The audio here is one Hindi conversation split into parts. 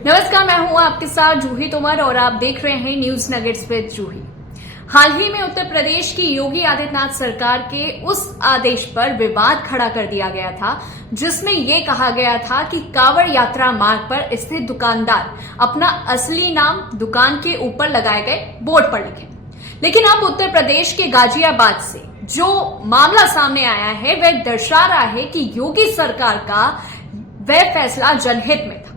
नमस्कार, मैं हूं आपके साथ जूही तोमर और आप देख रहे हैं न्यूज नगेट्स विद जूही। हाल ही में उत्तर प्रदेश की योगी आदित्यनाथ सरकार के उस आदेश पर विवाद खड़ा कर दिया गया था जिसमें यह कहा गया था कि कांवड़ यात्रा मार्ग पर स्थित दुकानदार अपना असली नाम दुकान के ऊपर लगाए गए बोर्ड पर लिखें। लेकिन अब उत्तर प्रदेश के गाजियाबाद से जो मामला सामने आया है वह दर्शा रहा है कि योगी सरकार का वह फैसला जनहित में था।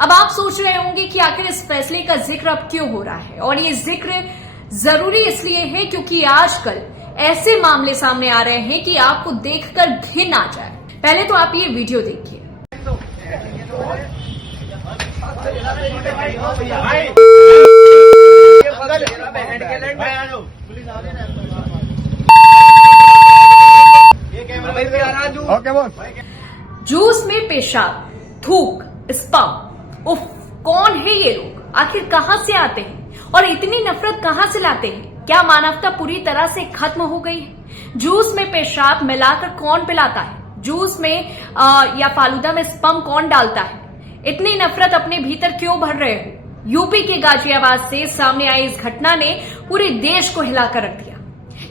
अब आप सोच रहे होंगे कि आखिर इस फैसले का जिक्र अब क्यों हो रहा है, और ये जिक्र जरूरी इसलिए है क्योंकि आजकल ऐसे मामले सामने आ रहे हैं कि आपको देखकर घिन आ जाए। पहले तो आप ये वीडियो देखिए। जूस में पेशाब, थूक, स्पम, उफ, कौन है ये लोग? आखिर कहां से आते हैं और इतनी नफरत कहां से लाते हैं? क्या मानवता पूरी तरह से खत्म हो गई है? जूस में पेशाब मिलाकर कौन पिलाता है? जूस में या फालूदा में स्पम कौन डालता है? इतनी नफरत अपने भीतर क्यों भर रहे हो? यूपी के गाजियाबाद से सामने आई इस घटना ने पूरे देश को हिलाकर रख दिया।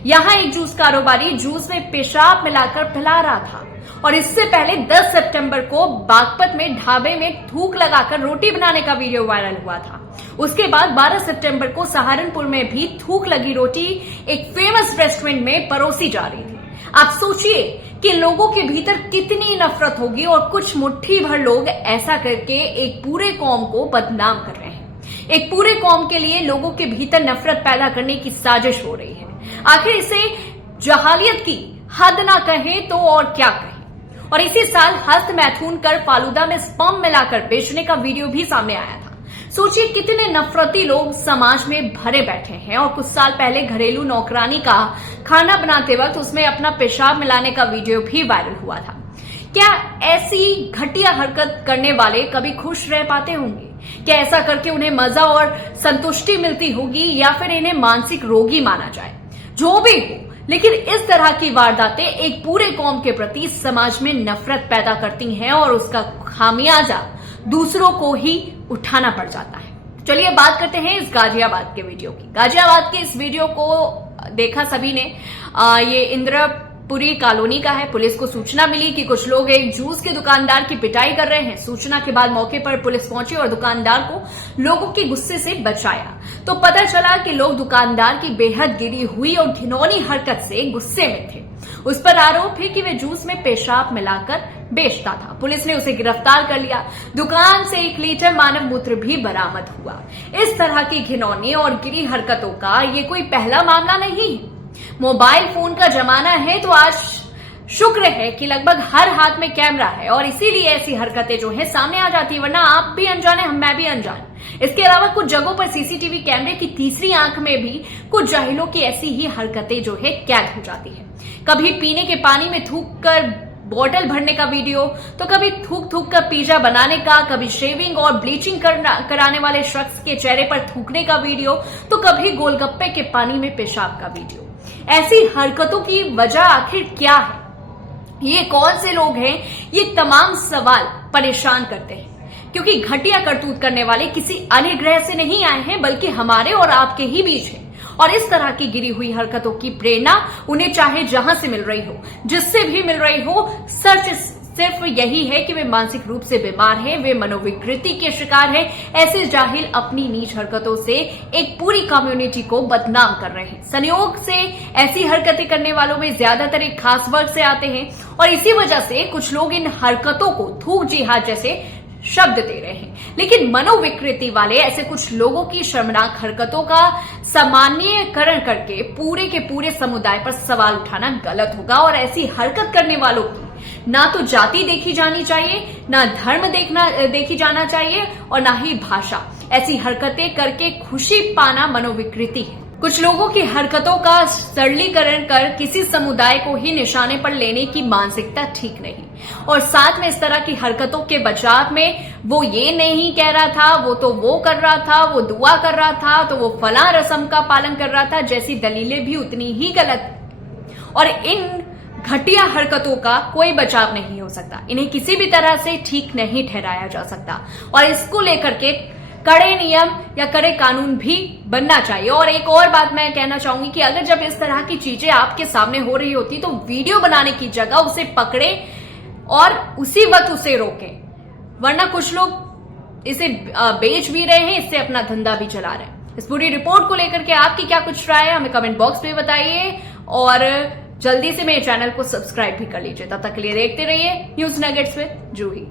यहां एक जूस कारोबारी जूस में पेशाब मिलाकर पिला रहा था और इससे पहले 10 सितंबर को बागपत में ढाबे में थूक लगाकर रोटी बनाने का वीडियो वायरल हुआ था। उसके बाद 12 सितंबर को सहारनपुर में भी थूक लगी रोटी एक फेमस रेस्टोरेंट में परोसी जा रही थी। आप सोचिए कि लोगों के भीतर कितनी नफरत होगी और कुछ मुट्ठी भर लोग ऐसा करके एक पूरे कौम को बदनाम कर रहे हैं। एक पूरे कौम के लिए लोगों के भीतर नफरत पैदा करने की साजिश हो रही है। आखिर इसे जहालियत की हद ना कहे तो और क्या कहे। और इसी साल हस्त मैथुन कर फालूदा में स्पम मिलाकर बेचने का वीडियो भी सामने आया था। सोचिए कितने नफरती लोग समाज में भरे बैठे हैं। और कुछ साल पहले घरेलू नौकरानी का खाना बनाते वक्त उसमें अपना पेशाब मिलाने का वीडियो भी वायरल हुआ था। क्या ऐसी घटिया हरकत करने वाले कभी खुश रह पाते होंगे? क्या ऐसा करके उन्हें मजा और संतुष्टि मिलती होगी या फिर इन्हें मानसिक रोगी माना जाए? जो भी हो, लेकिन इस तरह की वारदातें एक पूरे कौम के प्रति समाज में नफरत पैदा करती हैं और उसका खामियाजा दूसरों को ही उठाना पड़ जाता है। चलिए बात करते हैं इस गाजियाबाद के वीडियो की। गाजियाबाद के इस वीडियो को देखा सभी ने। ये इंद्रपुरी कॉलोनी का है। पुलिस को सूचना मिली कि कुछ लोग एक जूस के दुकानदार की पिटाई कर रहे हैं। सूचना के बाद मौके पर पुलिस पहुंची और दुकानदार को लोगों के गुस्से से बचाया। तो पता चला कि लोग दुकानदार की बेहद गिरी हुई और घिनौनी हरकत से गुस्से में थे। उस पर आरोप है कि वे जूस में पेशाब मिलाकर बेचता था। पुलिस ने उसे गिरफ्तार कर लिया। दुकान से 1 लीटर मानव मूत्र भी बरामद हुआ। इस तरह की घिनौनी और गिरी हरकतों का ये कोई पहला मामला नहीं है। मोबाइल फोन का जमाना है तो आज शुक्र है कि लगभग हर हाथ में कैमरा है और इसीलिए ऐसी हरकतें जो है सामने आ जाती है, वरना आप भी अनजाने मैं भी अनजान। इसके अलावा कुछ जगहों पर सीसीटीवी कैमरे की तीसरी आंख में भी कुछ जाहिलों की ऐसी ही हरकतें जो है कैद हो जाती है। कभी पीने के पानी में थूक कर बोतल भरने का वीडियो, तो कभी थूक थूक कर पिज्जा बनाने का, कभी शेविंग और ब्लीचिंग कराने वाले शख्स के चेहरे पर थूकने का वीडियो, तो कभी गोलगप्पे के पानी में पेशाब का वीडियो। ऐसी हरकतों की वजह आखिर क्या है? ये कौन से लोग हैं? ये तमाम सवाल परेशान करते हैं क्योंकि घटिया करतूत करने वाले किसी अन्य ग्रह से नहीं आए हैं बल्कि हमारे और आपके ही बीच है। और इस तरह की गिरी हुई हरकतों की प्रेरणा उन्हें चाहे जहां से मिल रही हो, जिससे भी मिल रही हो, सच सिर्फ यही है कि वे मानसिक रूप से बीमार हैं, वे मनोविकृति के शिकार हैं। ऐसे जाहिल अपनी नीच हरकतों से एक पूरी कम्युनिटी को बदनाम कर रहे हैं। संयोग से ऐसी हरकतें करने वालों में ज्यादातर एक खास वर्ग से आते हैं और इसी वजह से कुछ लोग इन हरकतों को थूक जिहाद जैसे शब्द दे रहे हैं। लेकिन मनोविकृति वाले ऐसे कुछ लोगों की शर्मनाक हरकतों का सामान्यीकरण करके पूरे के पूरे समुदाय पर सवाल उठाना गलत होगा। और ऐसी हरकत करने वालों की ना तो जाति देखी जानी चाहिए, ना धर्म देखी जाना चाहिए और ना ही भाषा। ऐसी हरकतें करके खुशी पाना मनोविकृति है। कुछ लोगों की हरकतों का सरलीकरण कर किसी समुदाय को ही निशाने पर लेने की मानसिकता ठीक नहीं। और साथ में इस तरह की हरकतों के बचाव में वो ये नहीं कह रहा था, वो तो वो कर रहा था, वो दुआ कर रहा था, तो वो फलां रस्म का पालन कर रहा था, जैसी दलीलें भी उतनी ही गलत। और इन घटिया हरकतों का कोई बचाव नहीं हो सकता। इन्हें किसी भी तरह से ठीक नहीं ठहराया जा सकता और इसको लेकर के कड़े नियम या कड़े कानून भी बनना चाहिए। और एक और बात मैं कहना चाहूंगी कि अगर जब इस तरह की चीजें आपके सामने हो रही होती तो वीडियो बनाने की जगह उसे पकड़े और उसी वक्त उसे रोकें, वरना कुछ लोग इसे बेच भी रहे हैं, इससे अपना धंधा भी चला रहे हैं। इस पूरी रिपोर्ट को लेकर के आपकी क्या कुछ राय है हमें कमेंट बॉक्स में बताइए और जल्दी से मेरे चैनल को सब्सक्राइब भी कर लीजिए। तब तक के लिए देखते रहिए न्यूज नगेट्स विद जूही।